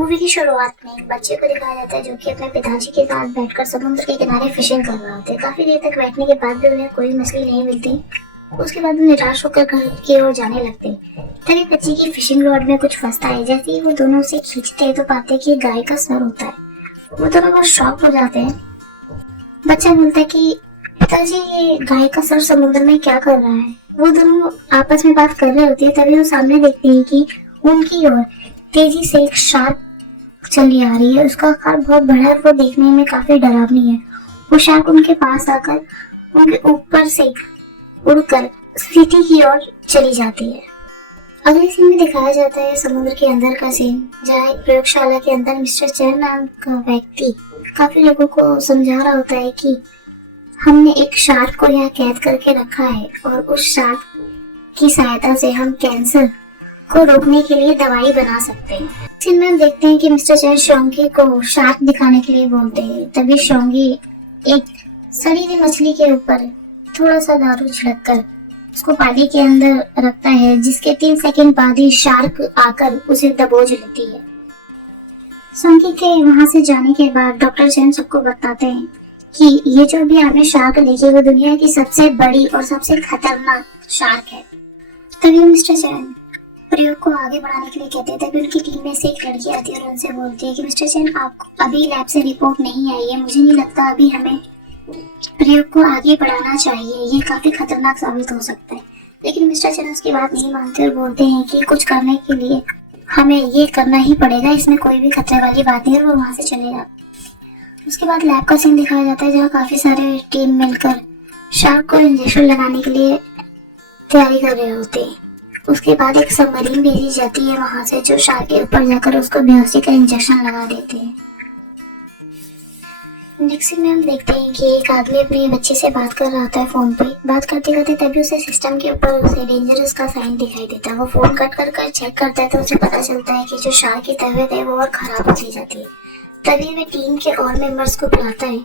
Movie की शुरुआत में एक बच्चे को दिखाया जाता है जो कि अपने पिताजी के साथ बैठकर समुद्र के किनारे फिशिंग कर रहा होता है। काफी देर तक बैठने के बाद भी उन्हें कोई मछली नहीं मिलती। उसके बाद वो निराश होकर घर की ओर जाने लगते हैं। तभी बच्चे की फिशिंग रॉड में कुछ फंसता है। जैसे ही वो दोनों उसे खींचते हैं तो पाते हैं कि गाय का सर होता है। वो दोनों बहुत शॉक हो जाते हैं। बच्चा बोलता है कि पिताजी ये गाय का सर समुद्र में क्या कर रहा है। वो दोनों आपस में बात कर रहे होते हैं। तभी वो सामने देखते हैं कि उनकी ओर तेजी से एक शार्क चली आ रही है। उसका आकार बहुत बड़ा है। वो देखने में काफी डरावनी है। वो शार्क उनके पास आकर उनके ऊपर से उड़कर सिटी की ओर चली जाती है। अगले सीन में दिखाया जाता है समुद्र के अंदर का सीन, जहाँ एक प्रयोगशाला के अंदर मिस्टर चैन नाम का व्यक्ति काफी लोगों को समझा रहा होता है कि हमने एक शार्क को यहाँ कैद करके रखा है और उस शार्क की सहायता से हम कैंसर को रोकने के लिए दवाई बना सकते हैं। सीन में हम देखते हैं कि मिस्टर चैन शोंगी को शार्क दिखाने के लिए बोलते हैं। तभी शोंगी एक सड़ी हुई मछली के ऊपर थोड़ा सा दारू छिड़ककर उसको पानी के अंदर रखता है, जिसके 3 सेकंड बाद ही शार्क आकर उसे दबोच लेती है। शोंगी के वहां से जाने के बाद डॉक्टर चैन सबको बताते हैं कि ये जो भी आपने शार्क देखी वो दुनिया की सबसे बड़ी और सबसे खतरनाक शार्क है। तभी मिस्टर चैन प्रयोग को आगे बढ़ाने के लिए कहते हैं। तभी उनकी टीम में से एक लड़की आती है और उनसे बोलती है कि मिस्टर चैन आपको अभी लैब से रिपोर्ट नहीं आई है, मुझे नहीं लगता अभी हमें प्रयोग को आगे बढ़ाना चाहिए, ये काफी खतरनाक साबित हो सकता है। लेकिन मिस्टर चैन उसकी बात नहीं मानते और बोलते हैं कि कुछ करने के लिए हमें ये करना ही पड़ेगा, इसमें कोई भी खतरे वाली बात नहीं है। और वो वहां से चले जाते। उसके बाद लैब का सीन दिखाया जाता है, जहाँ काफी सारे टीम मिलकर शार्क को इंजेक्शन लगाने के लिए तैयारी कर रहे होते हैं। उसके बाद एक सबमरीन भेजी जाती है वहां से, जो शार्क के ऊपर जाकर उसको बेहोशी का इंजेक्शन लगा देते हैं। नेक्स्ट में हम देखते हैं कि एक आदमी अपने बच्चे से बात कर रहा होता है फोन पे। बात करते करते तभी उसे सिस्टम के ऊपर उसे डेंजरस का साइन दिखाई देता है। वो फोन कट कर चेक करता है तो उसे पता चलता है कि जो शार्क की तबीयत है वो और खराब होती जाती है। तभी वह टीम के और मेंबर्स को बुलाता है।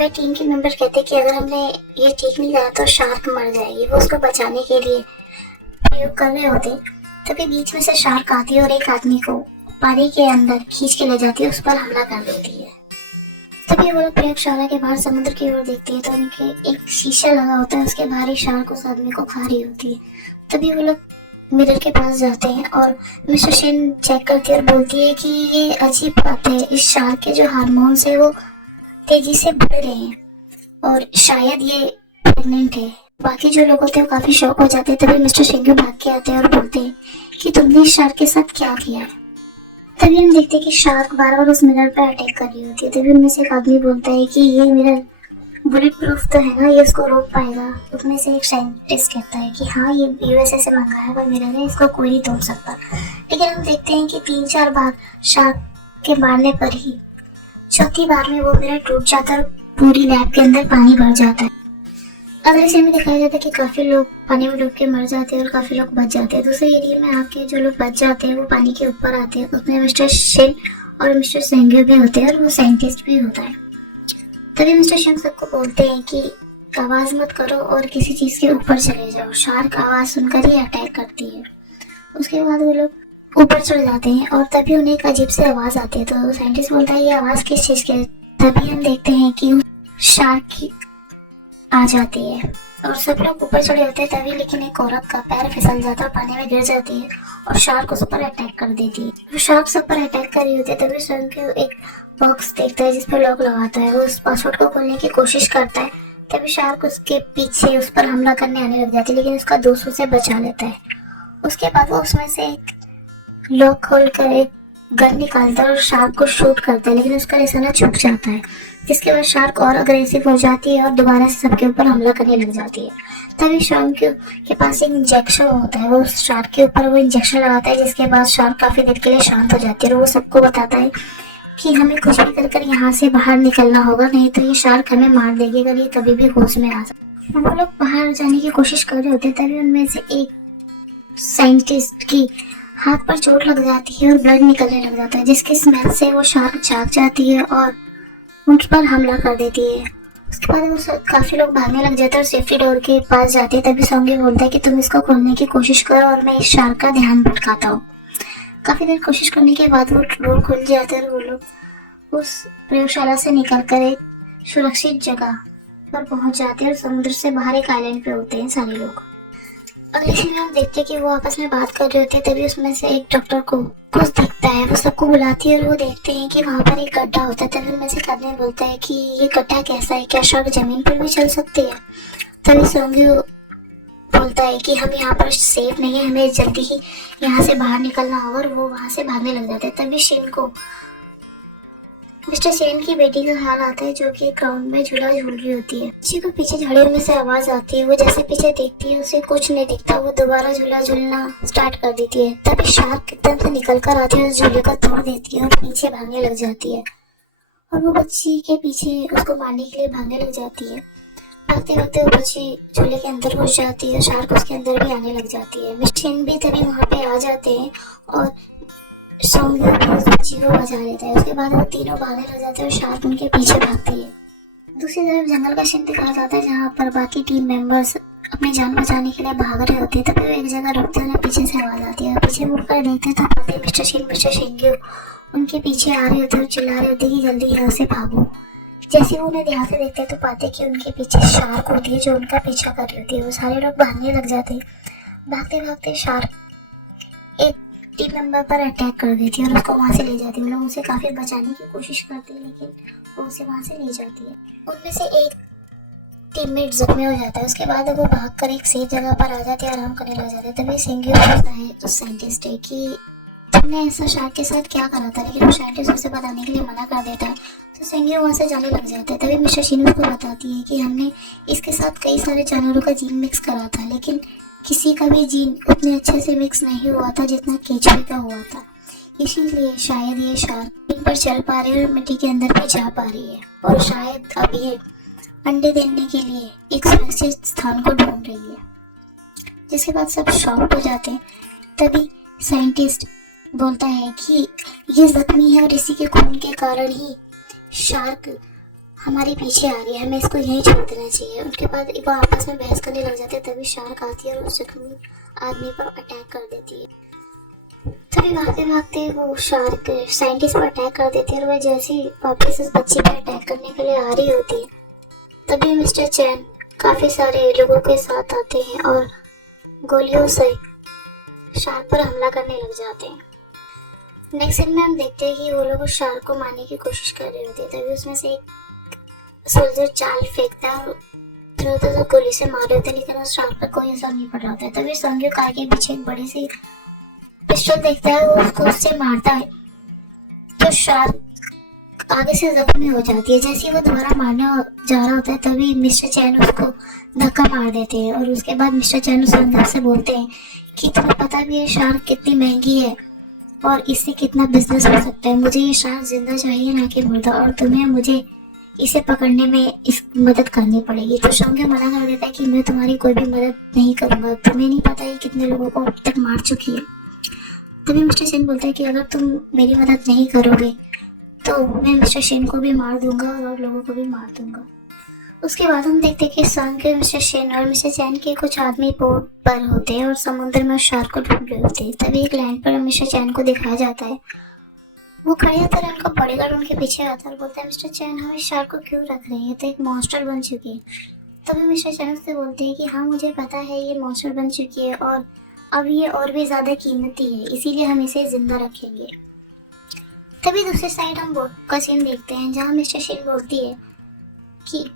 वह टीम के मेंबर कहते हैं कि अगर हमने ये ठीक नहीं करा तो शार्क मर जाएगी। वो उसको बचाने के लिए प्रयोग कर रहे होते। तभी बीच में से शार्क आती है और एक आदमी को पानी के अंदर खींच के ले जाती है, उस पर हमला कर देती है। तभी वो लोग प्रयोगशाला के बाहर समुद्र की ओर देखते हैं तो उनके एक शीशा लगा होता है, उसके बाहर ही शार्क उस आदमी को खा रही होती है। तभी वो लोग मिरर के पास जाते हैं और मिस्टर शेन चेक करती है और बोलती है कि ये अजीब बात है, इस शार्क के जो हार्मोन्स है वो तेजी से बढ़ रहे हैं और शायद ये प्रेग्नेंट है। बाकी जो लोग होते हैं वो काफी शौक हो जाते हैं। तभी मिस्टर शेंगू भाग के आते हैं और बोलते हैं कि तुमने इस शार्क के साथ क्या किया है। तभी हम देखते हैं कि शार्क बार बार उस मिरर पर अटैक कर रही होती है। तभी उनमें से एक आदमी बोलता है कि ये मिरर बुलेट प्रूफ तो है ना, ये इसको रोक पाएगा। उसमें से एक साइंटिस्ट कहता है कि हाँ ये यूएसए से मंगाया हुआ मिरर है, इसको कोई नहीं तोड़ सकता। लेकिन हम देखते हैं कि 3-4 बार शार्क के मारने पर ही चौथी बार में वो मिरर टूट जाता है और पूरी लैब के अंदर पानी भर जाता है। अगले सीन में दिखाया जाता है कि काफी लोग पानी में डूब के मर जाते हैं और काफी लोग बच जाते हैं। दूसरे एरिया में आके जो लोग बच जाते हैं वो पानी के ऊपर आते हैं। उसमें मिस्टर शेन और मिस्टर सेंगे भी होते हैं और वो साइंटिस्ट भी होता है। तभी मिस्टर शेन सबको बोलते हैं कि आवाज मत करो और किसी चीज के ऊपर चले जाओ। शार्क आवाज सुनकर ही अटैक करती है। उसके बाद वो लोग ऊपर चढ़ जाते हैं और तभी उन्हें एक अजीब सी आवाज आती है। तो साइंटिस्ट बोलता है ये आवाज किस चीज की है। तभी हम देखते हैं कि शार्क की आ जाती है और सब लोग ऊपर चढ़े होते हैं। तभी लेकिन एक औरत का पैर फिसल जाता है, पानी में गिर जाती है और शार्क उस पर अटैक कर देती है। वो शार्क सब पर अटैक कर रही होती है। तभी स्वयं को एक बॉक्स देखता है जिस पर लॉक लगाता है। वो उस पासवर्ड को खोलने की कोशिश करता है। तभी शार्क उसके पीछे उस पर हमला करने आने लग जाती है, लेकिन उसका दोस्त उसे बचा लेता है। उसके बाद वो उसमें से एक लॉक खोलकर एक गन निकालता है और शार्क को शूट करता है, लेकिन उसका निशाना चूक जाता है, जिसके बाद शार्क और अग्रेसिव हो जाती है और दोबारा से सबके ऊपर हमला करने लग जाती है। तभी शार्क के पास एक इंजेक्शन होता है। वो शार्क के ऊपर वो इंजेक्शन लगाता है, जिसके बाद शार्क काफी देर के लिए शांत हो जाती है और वो सबको बताता है कि हमें कुछ भी कर यहाँ से बाहर निकलना होगा, नहीं तो ये शार्क हमें मार देगी अगर ये कभी भी होश में आ जाए। वो लोग बाहर जाने की कोशिश कर रहे होते। तभी उनमें से एक साइंटिस्ट की हाथ पर चोट लग जाती है और ब्लड निकलने लग जाता है, जिसकी स्मेल से वो शार्क जाग जाती है और उन पर हमला कर देती है। उसके बाद वो काफी लोग भागने लग जाते हैं और सेफ्टी डोर के पास जाते हैं। तभी सोंगी बोलता है कि तुम इसको खोलने की कोशिश करो और मैं इस शार्क का ध्यान भटकाता हूँ। काफी देर कोशिश करने के बाद वो डोर खुल जाता है और वो लोग उस प्रयोगशाला से निकलकर एक सुरक्षित जगह पर पहुंच जाते हैं और समुद्र से बाहर एक आइलैंड पे होते हैं सारे लोग। अगले सीन में हम देखते हैं कि वो आपस में बात कर रहे होते हैं, तभी उसमें से एक डॉक्टर को कुछ दिखता है। वो सबको बुलाती है और वो देखते हैं कि वहाँ पर एक गड्ढा होता है। तभी उनमें से करने बोलता है कि ये गड्ढा कैसा है, क्या शार्क जमीन पर भी चल सकती है? तभी सोंग्यू बोलता है कि हम यहाँ पर सेफ नहीं है, हमें जल्दी ही यहाँ से बाहर निकलना होगा, और वो वहाँ से भागने लग जाते हैं। तभी शिन को मिस्टर चेन की बेटी का हाल आता है, जो कि ग्राउंड में झूला झूल रही होती है। बच्ची को पीछे झाड़ियों में से आवाज आती है। वो जैसे पीछे देखती है उसे कुछ नहीं दिखता। वो दोबारा झूला झूलना स्टार्ट कर देती है। तभी शार्क एकदम से निकल कर आती है, उस झूले को तोड़ देती है और पीछे भागने लग जाती है। और वो बच्ची के पीछे उसको मारने के लिए भागने लग जाती है। भागते भागते वो बच्ची झूले के अंदर घुस जाती है। शार्क उसके अंदर भी आने लग जाती है। मिस्टर चेन भी तभी वहाँ पे आ जाते हैं और सोंग्यू भी उस बच्ची को बचा लेता है। उसके बाद वो तीनों भागने लग जाते हैं और शार्क उनके पीछे भागती है। दूसरी तरफ जंगल का सीन दिखाया जाता है, जहाँ पर बाकी टीम मेंबर्स अपनी जान बचाने के लिए भाग रहे होते हैं। तभी वो एक जगह रुकते हैं, पीछे से आवाज आती है। पीछे मुड़कर देखते तो पाते मिस्टर शिंग्यू उनके पीछे आ रहे होते हैं और चिल्ला रहे होते कि जल्दी यहाँ से भागो। जैसे वो उन्हें ध्यान से देखते हैं तो पाते कि उनके पीछे शार्क होती है जो उनका पीछा कर रही होती है। वो सारे लोग भागने लग जाते हैं। भागते भागते शार्क एक टीम मेंबर पर अटैक कर देती है और उसको वहां से ले जाती है। वो लोग उसे काफी बचाने की कोशिश करते हैं, लेकिन वो उसे वहां से ले जाती है। उनमें से एक टीममेट जख्मी हो जाता है। उसके बाद वो भागकर एक सेफ जगह पर आ जाते हैं, आराम करने लग जाते हैं। तभी सिंग्यू पूछता है उस साइंटिस्ट से कि तुमने ऐसा शार्क के साथ क्या करा था, लेकिन वो साइंटिस्ट उसे बताने के लिए मना कर देता है। तो सिंग्यू वहां से जाने लग जाता है। तभी मिस्टर शिन उसको बताती है कि हमने इसके साथ कई सारे जानवरों का जीन मिक्स करा था, लेकिन किसी का भी जीन उतने अच्छे से मिक्स नहीं हुआ था जितना केचुए का हुआ था। इसीलिए शायद ये शार्क इन पर चल पा रही है और मिट्टी के अंदर भी जा पा रही है, और शायद अब ये अंडे देने के लिए एक सुरक्षित स्थान को ढूंढ रही है। जिसके बाद सब शॉक्ड हो जाते हैं। तभी साइंटिस्ट बोलता है कि ये जख्मी है और इसी के खून के कारण ही शार्क हमारे पीछे आ रही है, हमें इसको यहीं छोड़ देना चाहिए। उनके बाद वो आपस में बहस करने लग जाते हैं। तभी शार्क आती है और उस जख्मी आदमी पर अटैक कर देती है। तभी भागते भागते वो शार्क साइंटिस्ट पर अटैक कर देती है और वह जैसे ही वापस उस बच्चे पर अटैक करने के लिए आ रही होती है, तभी मिस्टर चैन काफी सारे लोगों के साथ आते हैं और गोलियों से शार्क पर हमला करने लग जाते हैं। नेक्स्ट सीन में हम देखते हैं कि वो लोग उस शार्क को मारने की कोशिश कर रहे होते हैं। तभी उसमें से एक सोल्जर चाल फेंकता है और तो गोली से मार रहे होते हैं, लेकिन उस शार्क पर कोई असर नहीं पड़ रहा होता है। तभी सोंग्यू कार के पीछे एक बड़ी सी पिस्टल देखता है, वो उसको उससे मारता है तो शार्क आगे से जख्मी हो जाती है। जैसे ही वो दोबारा मारने जा रहा होता है तभी मिस्टर चैन उसको धक्का मार देते हैं और उसके बाद मिस्टर चैन उस अंदर से बोलते हैं कि तुम्हें पता भी है शार्क कितनी महंगी है और इससे कितना बिजनेस हो सकता है। मुझे ये शार्क जिंदा चाहिए, ना कि मुर्दा, और तुम्हें मुझे इसे पकड़ने में इस मदद करनी पड़ेगी। तो सोंग्यू मना कर देता है कि मैं तुम्हारी कोई भी मदद नहीं करूंगा, तुम्हें नहीं पता ये कितने लोगों को अब तक मार चुकी है। तभी मिस्टर सेन बोलता है कि अगर तुम मेरी मदद नहीं करोगे तो मैं मिस्टर सेन को भी मार दूंगा और लोगों को भी मार दूंगा। उसके बाद हम देखते हैं कि सोंग्यू, मिस्टर सेन और मिस्टर चैन के कुछ आदमी बोट पर होते हैं और समुद्र में शार्क को ढूंढ रहे होते हैं। तभी एक लैंड पर मिस्टर चैन को दिखाया जाता है। वो खड़े होकर उनका बॉडीगार्ड उनके पीछे आता है और बोलता है मिस्टर चैन हम इस शार्क को क्यों रख रहे हैं, ये तो एक मॉन्स्टर बन चुकी है। तभी मिस्टर चैन उससे बोलते हैं कि हाँ मुझे पता है ये मॉन्स्टर बन चुकी है और अब ये और भी ज्यादा कीमती है, इसीलिए हम इसे जिंदा रखेंगे। तभी दूसरी साइड हम बोट का सीन देखते हैं, जहाँ मिस्टर शेन बोलती है कि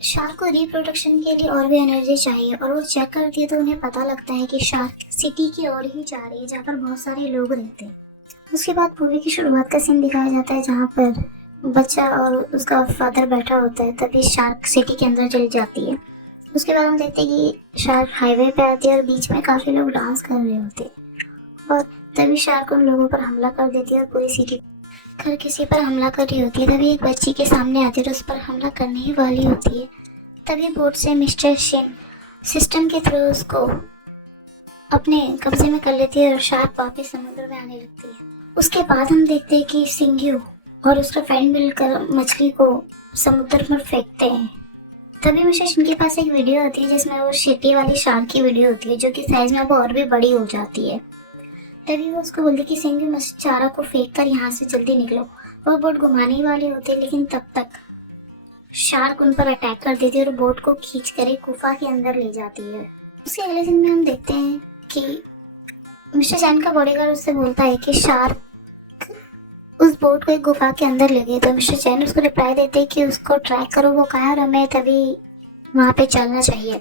शार्क को रिप्रोडक्शन के लिए और भी एनर्जी चाहिए, और वो चेक करती है तो उन्हें पता लगता है कि शार्क सिटी की ओर ही जा रही है जहाँ पर बहुत सारे लोग रहते हैं। उसके बाद मूवी की शुरुआत का सीन दिखाया जाता है, जहाँ पर बच्चा और उसका फादर बैठा होता है। तभी शार्क सिटी के अंदर चली जाती है। उसके बाद हम देखते हैं कि शार्क हाईवे पे आती है और बीच में काफी लोग डांस कर रहे होते हैं, और तभी शार्क उन लोगों पर हमला कर देती है और पूरी सिटी हर किसी पर हमला कर रही होती है। तभी एक बच्ची के सामने आती है और उस पर हमला करने ही वाली होती है। तभी बोट से मिस्टर शेन सिस्टम के थ्रू उसको अपने कब्जे में कर लेती है और शार्क वापस समुद्र में आने लगती है। उसके बाद हम देखते हैं कि सिंग्यू और उसका फ्रेंड मिलकर मछली को समुद्र में फेंकते हैं। तभी मिस्टर शेन के पास एक वीडियो होती है जिसमें वो शेटी वाली शार्क की वीडियो होती है, जो कि साइज में वो और भी बड़ी हो जाती है। तभी वो उसको बोलती कि सेंगी मछली चारा को फेंक कर यहाँ से जल्दी निकलो। वो बोट घुमाने ही वाले होते, लेकिन तब तक शार्क उन पर अटैक कर देती है और बोट को खींच कर एक गुफा के अंदर ले जाती है। उसके अगले दिन में हम देखते हैं कि मिस्टर चैन का बॉडीगार्ड उससे बोलता है कि शार्क उस बोट को एक गुफा के अंदर ले गए। तो मिस्टर चैन उसको रिप्लाई देते हैं कि उसको ट्रैक करो, वो कहाँ है और हमें तभी वहाँ पे चलना चाहिए।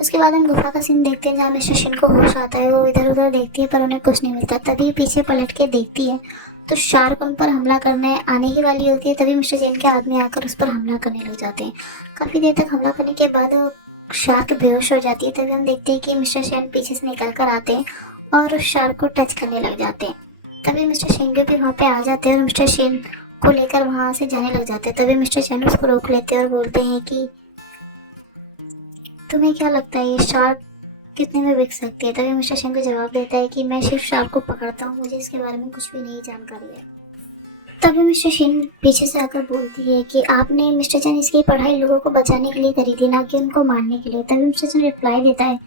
उसके बाद हम गुफा का सीन देखते हैं जहाँ मिस्टर शिन को होश आता है। वो इधर उधर देखती है पर उन्हें कुछ नहीं मिलता। तभी पीछे पलट के देखती है तो शार्क उन पर हमला करने आने ही वाली होती है। तभी मिस्टर चैन के आदमी आकर उस पर हमला करने लग जाते हैं। काफ़ी देर तक हमला करने के बाद वो शार्क बेहोश हो जाती है। तभी हम देखते हैं कि मिस्टर चैन पीछे से निकल कर आते हैं और उस शार्क को टच करने लग जाते हैं। तभी मिस्टर शेंगे भी वहाँ पे आ जाते हैं और मिस्टर शेन को लेकर वहाँ से जाने लग जाते हैं। तभी मिस्टर चैन उसको रोक लेते हैं और बोलते हैं कि तुम्हें क्या लगता है ये शार्क कितने में बिक सकती है। तभी मिस्टर शेन को जवाब देता है कि मैं सिर्फ शार्क को पकड़ता हूँ, मुझे इसके बारे में कुछ भी नहीं जानकारी है। तभी मिस्टर शेन पीछे से आकर बोलती है कि आपने मिस्टर चैन इसकी पढ़ाई लोगों को बचाने के लिए करी थी, ना कि उनको मारने के लिए। तभी मिस्टर चैन रिप्लाई देता है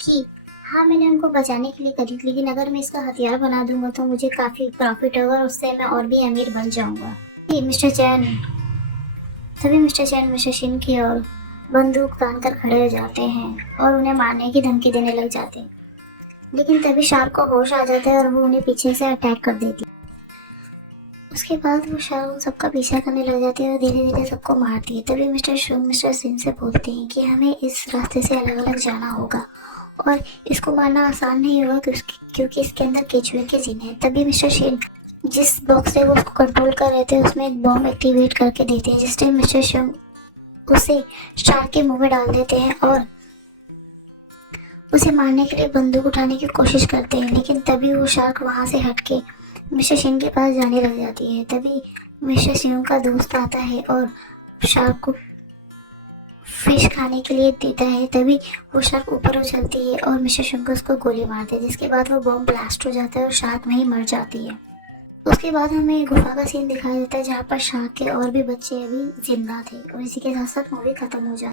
कि हाँ मैंने उनको बचाने के लिए करी थी, लेकिन अगर मैं इसका हथियार बना दूंगा तो मुझे काफ़ी प्रॉफिट होगा और उससे मैं और भी अमीर बन जाऊंगा। तभी मिस्टर चैन मिस्टर शिन की ओर बंदूक तान कर खड़े हो जाते हैं और उन्हें मारने की धमकी देने लग जाते हैं। लेकिन तभी शार्क को होश आ जाता है और वो उन्हें पीछे से अटैक कर देती है। उसके बाद वो शार्क उन सबका पीछा करने लग जाती है और धीरे धीरे सबको मारती है। तभी मिस्टर शिन से बोलते हैं कि हमें इस रास्ते से अलग अलग जाना होगा और इसको मारना आसान नहीं होगा क्योंकि इसके अंदर केचुए के जीन है। तभी मिस्टर शेन जिस बॉक्स से वो उसको कंट्रोल कर रहे थे उसमें एक बॉम्ब एक्टिवेट करके देते हैं, जिस टाइम मिस्टर शेन उसे शार्क के मुंह में डाल देते हैं और उसे मारने के लिए बंदूक उठाने की कोशिश करते हैं। लेकिन तभी वो शार्क वहाँ से हटके मिस्टर शेन के पास जाने लग जाती है। तभी मिस्टर शेन का दोस्त आता है और शार्क को फिश खाने के लिए देता है। तभी वो शार्क ऊपर उछलती है और मिस्टर शंकर उसको गोली मारते हैं, जिसके बाद वो बॉम्ब ब्लास्ट हो जाता है और शार्क वहीं मर जाती है। उसके बाद हमें गुफा का सीन दिखाया जाता है जहाँ पर शार्क के और भी बच्चे अभी जिंदा थे और इसी के साथ साथ मूवी खत्म हो जाती है।